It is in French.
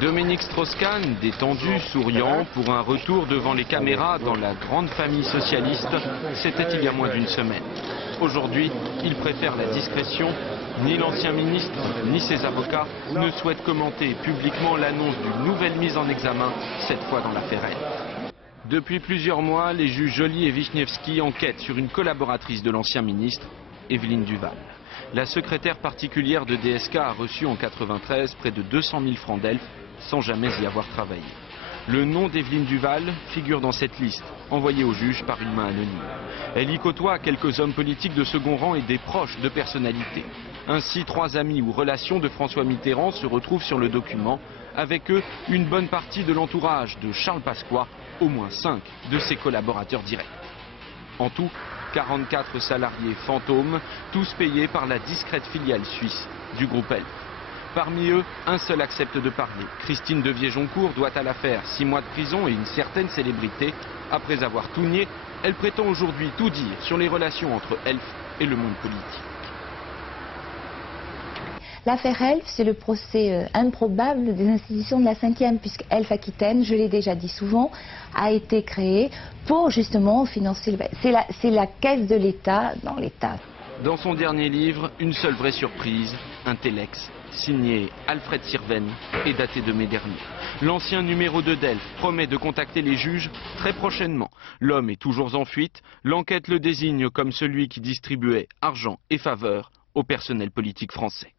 Dominique Strauss-Kahn, détendu, souriant, pour un retour devant les caméras dans la grande famille socialiste, c'était il y a moins d'une semaine. Aujourd'hui, il préfère la discrétion. Ni l'ancien ministre, ni ses avocats ne souhaitent commenter publiquement l'annonce d'une nouvelle mise en examen, cette fois dans l'affaire Elle. Depuis plusieurs mois, les juges Joly et Wiśniewski enquêtent sur une collaboratrice de l'ancien ministre, Evelyne Duval. La secrétaire particulière de DSK a reçu en 1993 près de 200 000 francs d'elfes sans jamais y avoir travaillé. Le nom d'Evelyne Duval figure dans cette liste, envoyée au juge par une main anonyme. Elle y côtoie quelques hommes politiques de second rang et des proches de personnalités. Ainsi, 3 amis ou relations de François Mitterrand se retrouvent sur le document. Avec eux, une bonne partie de l'entourage de Charles Pasqua, au moins 5 de ses collaborateurs directs. En tout, 44 salariés fantômes, tous payés par la discrète filiale suisse du groupe Elf. Parmi eux, un seul accepte de parler. Christine Devier-Joncourt doit à l'affaire 6 mois de prison et une certaine célébrité. Après avoir tout nié, elle prétend aujourd'hui tout dire sur les relations entre Elf et le monde politique. L'affaire Elf, c'est le procès improbable des institutions de la 5e, puisque Elf Aquitaine, je l'ai déjà dit souvent, a été créée pour justement financer le... C'est la caisse de l'État dans l'État. Dans son dernier livre, une seule vraie surprise, un téléx, signé Alfred Sirven et daté de mai dernier. L'ancien numéro 2 d'Elf promet de contacter les juges très prochainement. L'homme est toujours en fuite, l'enquête le désigne comme celui qui distribuait argent et faveurs au personnel politique français.